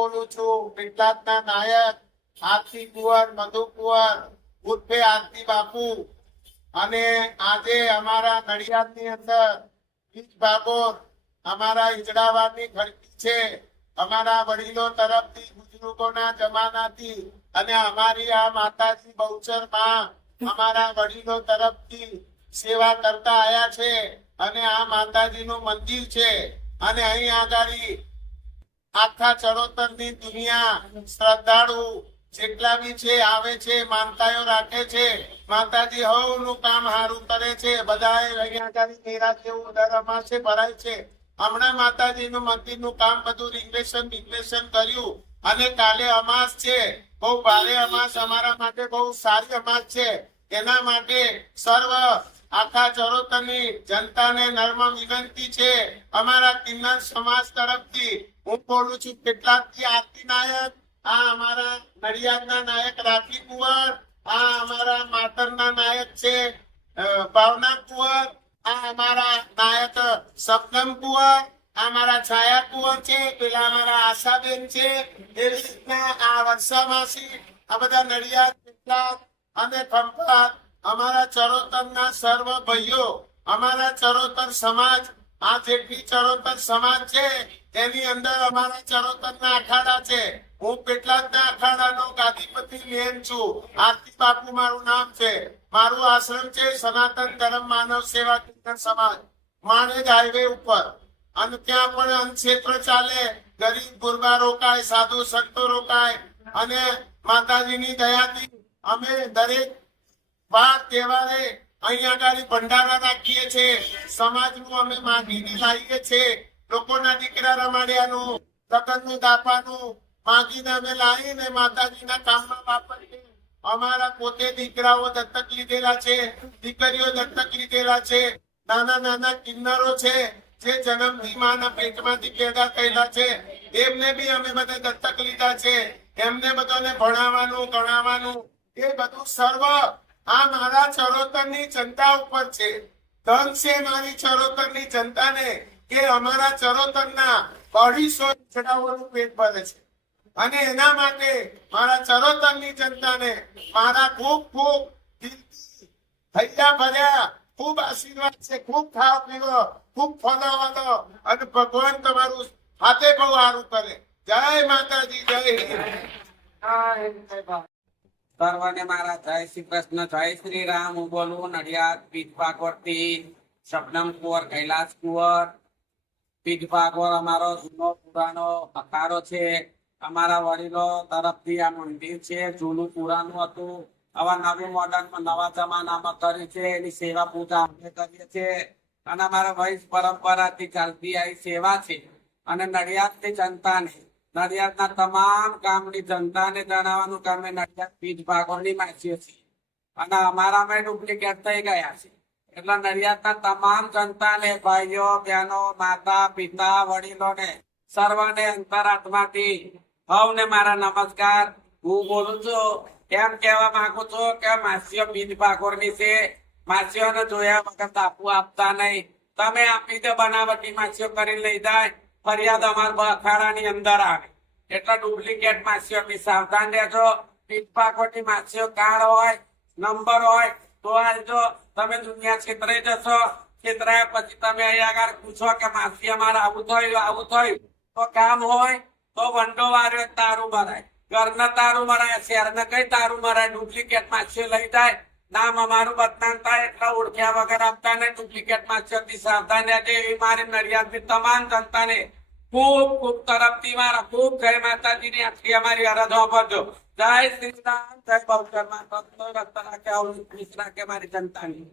બોલું છું પેટલાદના નાયક આરતી કુંવર મધુ કુંવર ઉર્ફે આરતી બાપુ અને આજે અમારા નડિયાદની અંદર બીજ ભાગોળ અમારા ઈજડાવાડની ખડકી છે. અમારા વડીલો તરફથી બુજુર્ગોના જમાનાથી અને અમારી આ માતાજી બહુચર માં અમારા વડીલો તરફથી સેવા કરતા આયા છે અને આ માતાજીનું મંદિર છે અને અહીં આગળ આખા ચરોતરની દુનિયા શ્રદ્ધાળુ જેટલા બી છે આવે છે, માનતાઓ રાખે છે. માતાજી હવનું કામ સારું કરે છે. બધા અહીંયા આગળ મેરા જેવું દર અમાસે ભરાય છે. હમણાં માતાજીનું મંદિરનું કામ બધું રિગ્રેશન કર્યું અને કાલે અમાસ છે. બહુ ભારે અમાસ અમારા માટે બહુ સારી અમાસ છે. એના માટે સર્વ આખા ચરોતરની જનતાને નર્મ વિનંતી છે. અમારા કિન્નર સમાજ તરફથી હું બોલું છું પેટલાદથી આરતી નાયક, આ અમારા નડિયાદના નાયક રાખી કુંવર, આ અમારા માતરના નાયક છે ભાવના કુંવર, આ અમારા નાયક સપનમ કુંવર, આ અમારા છાયા કુંવર છે, પેલા અમારા આશાબેન છે. એવી રીતના આ વર્ષા માસી, આ બધા નડિયાદ પેટલાદ અને ખંભાત અમારા ચરોતરના સર્વ ભાઈઓ, અમારા ચરોતર સમાજ, આ જેટલી ચરોતર સમાજ છે એની અંદર અમારા ચરોતરના અખાડા છે. હું પેટલાદના અખાડાનો ગાદીપતિ મેન છું. આરતી બાપુ મારું નામ છે. મારું આશ્રમ છે સનાતન ધર્મ માનવ સેવા કીર્તન સમાજ, માણેજ હાઈવે ઉપર. અને ત્યાં પણ અન્નક્ષેત્ર ચાલે. ગરીબ ગુરબા રોકાય, સાધુ સંતો રોકાય અને માતાજીની દયાથી અમે દરેક વાર તહેવારે અહીંયા આગળ ભંડારા રાખીએ છીએ. સમાજનું અમે માગીને લાવીએ છીએ. લોકોના દીકરા રમાડ્યાનું, લગ્નનું દાપાનું માગીને અમે લાવીને માતાજીના કામમાં વાપરીએ. અમારા પોતે દીકરાઓ દત્તક લીધેલા છે, દીકરીઓ દત્તક લીધેલા છે. નાના નાના કિન્નરો છે જે જન્મથી માના પેટમાંથી પેદા થયેલા છે, એમને બી અમે બધા દત્તક લીધા છે. એમને બધાને ભણાવવાનું ગણાવવાનું એ બધું સર્વ આ મારા ચરોતરની જનતા ઉપર છે. ધન છે મારી ચરોતરની જનતાને કે અમારા ચરોતરના 250 ઈજડાઓનું પેટ ભરે છે. અને એના માટે મારા ચરોતરની જનતાને મારા ખૂબ ખૂબ દિલથી હૈયા ભર્યા ખૂબ આશીર્વાદ છે. ખૂબ ખાવા પીવો, ખૂબ ફલાવાનો અને ભગવાન તમારું હાથે બહુ સારું કરે. જય માતાજી, જય હિન્દ. સર્વને મારા જય શ્રી કૃષ્ણ, જય શ્રી રામ. હું બોલું નડિયાદ પીજ ભાગવતથી શબનમ કુંવર, કૈલાસ કુંવર. પીજ ભાગવત અમારો જૂનો પુરાનો અખાડો છે. અમારા વડીલો તરફથી આ મંદિર છે. જૂનું પુરાનું હતું, હવે નવું મોડર્નમાં નવા જમાનામાં કર્યું છે. એની સેવા પૂજા અમે કરીએ છીએ અને અમારા વંશ પરંપરાથી ચાલતી આવી સેવા છે. અને નડિયાદની જનતાને, નડિયાદના તમામ ગામની જનતાને જણાવવાનું કે અમે નડિયાદ પીજ ભાગોળની માસીએ છીએ અને અમારામાં ડુપ્લિકેટ થઈ ગયા છે. એટલે નડિયાદના તમામ જનતાને, ભાઈઓ બહેનો, માતા પિતા વડીલોને સર્વને અંતરાત્માથી હવને મારા નમસ્કાર. હું બોલું છું એમ કહેવા માંગુ છું કે માસીઓ પીજ ભાગોળની છે. માસીઓને જોયા વગર દાપુ આપતા નહીં. તમે આપી દો, બનાવટી માસીઓ કરી લઈ જાય, ફરિયાદ અમારા અખાડાની અંદર આવે. એટલે ડુપ્લિકેટ માછીઓથી સાવધાન રહેજો. પીજ ભાગોળની માછીઓ કાર્ડ હોય, નંબર હોય તો આવજો. તમે દુનિયા છેતરાઈ જશો. છેતરાયા પછી તમે અહીંયા આગળ પૂછો કે માસી અમારે આવું થયું તો કામ હોય તો વંડો વાર્યો તારું મરાય, ઘરને તારું મરાય, શહેરને કઈ તારું મરાય. ડુપ્લિકેટ માછીઓ લઈ જાય, નામ અમારું બદનામ થાય. એટલે ઓળખ્યા વગર આપતા ને ડુપ્લિકેટ માછીઓથી સાવધાન રહેજો. એવી મારી નડિયાદની તમામ જનતાને ખૂબ ખૂબ તરફથી મારા ખૂબ જય માતાજીની આટલી અમારી અરજ હોભરજો. જય શ્રી રામ, જય બહુચર. મારી જનતાની.